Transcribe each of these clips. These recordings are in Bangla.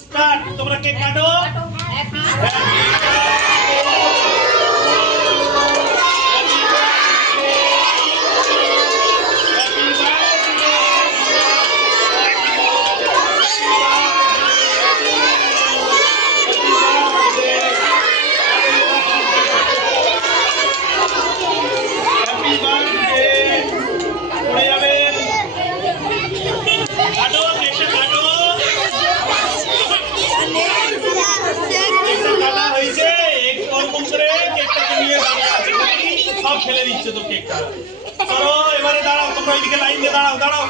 স্টার্ট। তোমরা কেক কাটো। সব ফেলে দিচ্ছে তো কেকটা। চলো এবারে দাঁড়াও, তোমরা ওইদিকে লাইন দিয়ে দাঁড়াও দাঁড়াও।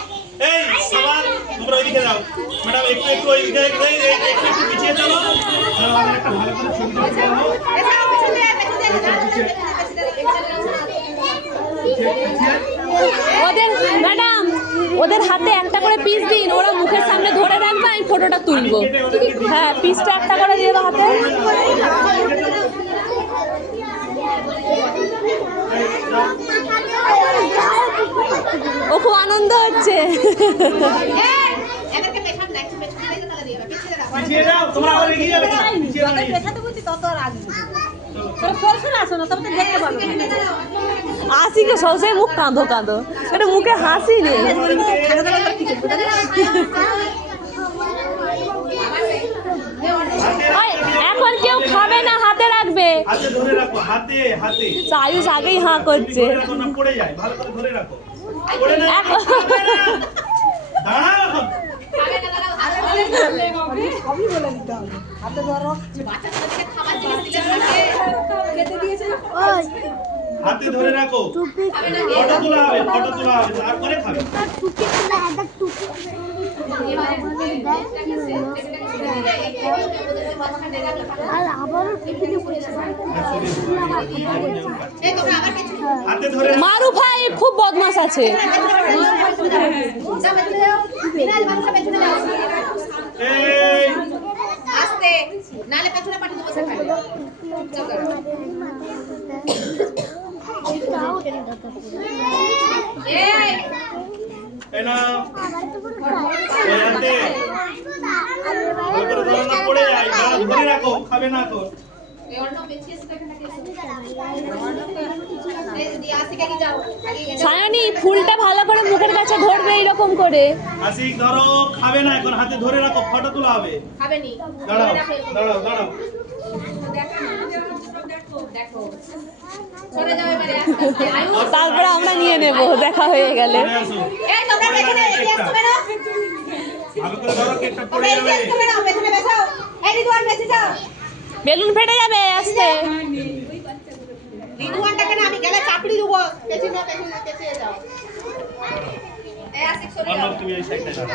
এই সবার তোমরা ওইদিকে যাও। ম্যাডাম একটু একটু ওইদিকে একটু পিছিয়ে চলো। একটা ভালো করে ছবি তুলতে হবে। ওদের ম্যাডাম ওদের হাতে একটা করে পিস দিন, ওরা মুখের সামনে ধরে রাখবে, আমি ফটোটা তুলবো। হ্যাঁ, পিসটা একটা করে দিয়ে দাও হাতে। ও খুব আনন্দ হচ্ছে। হাসিকে সবসময় মুখ কাঁদো কাঁদো, এটা মুখে হাসি নেই। এখন কেউ খাবে না, হাতে রাখবে। আয়ুষ আগেই হাঁ করছে। হাতে ধরে রাখো, ফটো তোলা হবে, ফটো তোলা হবে, তারপরে খাবে। মারু ভাই খুব বদমাশ আছে। সায়নী ফুলটা ভালো করে মুখের কাছে ধরবে এইরকম করে। আশিক ধরো, খাবে না এখন, হাতে ধরে রাখো, ফটো তোলা হবে। খাবেনি, দাঁড়াও দাঁড়াও দাঁড়াও। তারপরে আমরা নিয়ে নেব, দেখা হয়ে গেলে। বেলুন ফেটে যাবে আস্তে। আমি গেলে চাপড়ি দেবো। তুমি এই সাইডে যাও।